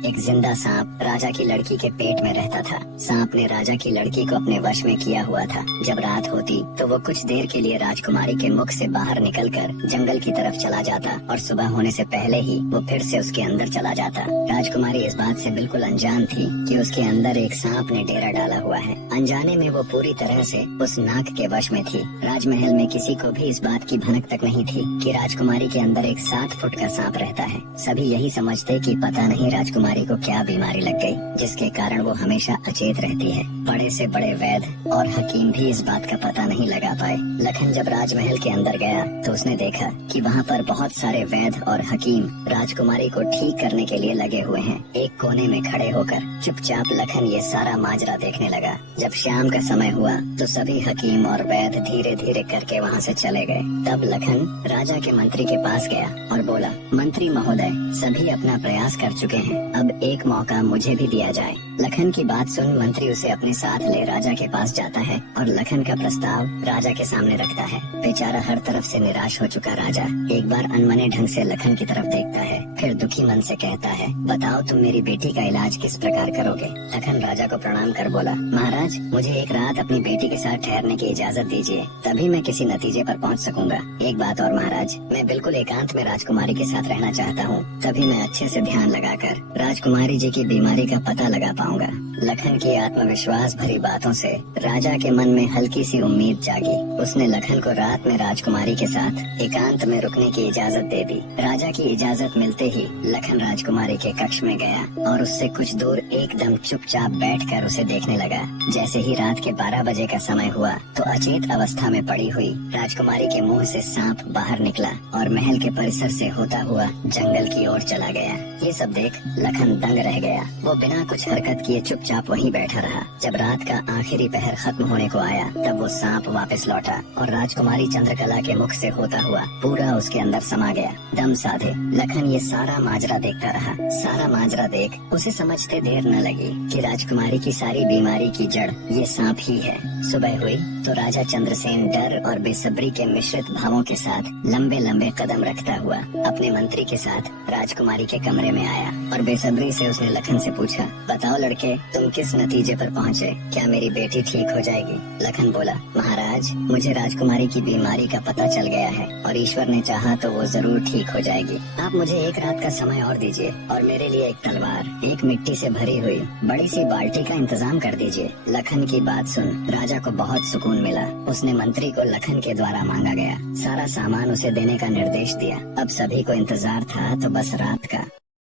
एक जिंदा सांप राजा की लड़की के पेट में रहता था। सांप ने राजा की लड़की को अपने वश में किया हुआ था। जब रात होती तो वो कुछ देर के लिए राजकुमारी के मुख से बाहर निकलकर जंगल की तरफ चला जाता और सुबह होने से पहले ही वो फिर से उसके अंदर चला जाता। राजकुमारी इस बात से बिल्कुल अनजान थी कि उसके अंदर एक सांप ने डेरा डाला हुआ है। अनजाने में वो पूरी तरह से उस नाग के वश में थी। राजमहल में किसी को भी इस बात की भनक तक नहीं थी कि राजकुमारी के अंदर एक 7 फुट का सांप रहता है। सभी यही समझते कि पता नहीं राजकुमारी को क्या बीमारी लग गई, जिसके कारण वो हमेशा अचेत रहती है। बड़े से बड़े वैद्य और हकीम भी इस बात का पता नहीं लगा पाए। लखन जब राजमहल के अंदर गया तो उसने देखा कि वहाँ पर बहुत सारे वैद्य और हकीम राजकुमारी को ठीक करने के लिए लगे हुए हैं। एक कोने में खड़े होकर चुपचाप लखन ये सारा माजरा देखने लगा। जब शाम का समय हुआ तो सभी हकीम और वैद्य धीरे धीरे करके वहाँ से चले गए। तब लखन राजा के मंत्री के पास गया और बोला, मंत्री महोदय, सभी अपना प्रयास कर चुके हैं, अब एक मौका मुझे भी दिया जाए। लखन की बात सुन मंत्री उसे अपने साथ ले राजा के पास जाता है और लखन का प्रस्ताव राजा के सामने रखता है। बेचारा हर तरफ से निराश हो चुका राजा एक बार अनमने ढंग से लखन की तरफ देखता है, फिर दुखी मन से कहता है, बताओ तुम मेरी बेटी का इलाज किस प्रकार करोगे। लखन राजा को प्रणाम कर बोला, महाराज, मुझे एक रात अपनी बेटी के साथ ठहरने की इजाजत दीजिए, तभी मैं किसी नतीजे पर पहुंच सकूंगा। एक बात और महाराज, मैं बिल्कुल एकांत में राजकुमारी के साथ रहना चाहता हूँ, तभी मैं अच्छे से ध्यान लगाकर राजकुमारी जी की बीमारी का पता लगा पाऊंगा। लखन की आत्मविश्वास भरी बातों से राजा के मन में हल्की सी उम्मीद जागी। उसने लखन को रात में राजकुमारी के साथ एकांत में रुकने की इजाजत दे दी। राजा की इजाजत मिलते ही लखन राजकुमारी के कक्ष में गया और उससे कुछ दूर एकदम चुपचाप बैठकर उसे देखने लगा। जैसे ही रात के 12 बजे का समय हुआ तो अचेत अवस्था में पड़ी हुई राजकुमारी के मुंह से सांप बाहर निकला और महल के परिसर से होता हुआ जंगल की ओर चला गया। ये सब देख लखन दंग रह गया। वो बिना कुछ हरकत किए चुपचाप वहीं बैठा रहा। जब रात का आखिरी पहर खत्म होने को आया तब वो सांप वापस लौटा और राजकुमारी चंद्रकला के मुख से होता हुआ पूरा उसके अंदर समा गया। दम साधे लखन ये सारा माजरा देखता रहा। सारा माजरा देख उसे समझते देर न लगी कि राजकुमारी की सारी बीमारी की जड़ ये सांप ही है। सुबह हुई तो राजा चंद्रसेन डर और बेसब्री के मिश्रित भावों के साथ लंबे लंबे कदम रखता हुआ अपने मंत्री के साथ राजकुमारी के कमरे में आया और बेसब्री से उसने लखन से पूछा, बताओ लड़के, तुम किस नतीजे पर पहुँचे? क्या मेरी बेटी ठीक हो जाएगी? लखन बोला, महाराज, मुझे राजकुमारी की बीमारी का पता चल गया है और ईश्वर ने चाहा तो वो जरूर ठीक हो जाएगी। आप मुझे एक रात का समय और दीजिए और मेरे लिए एक तलवार, एक मिट्टी से भरी हुई बड़ी सी बाल्टी का इंतजाम कर दीजिए। लखन की बात सुन राजा को बहुत सुकून मिला। उसने मंत्री को लखन के द्वारा मांगा गया सारा सामान उसे देने का निर्देश दिया। अब सभी को इंतजार था तो बस रात का।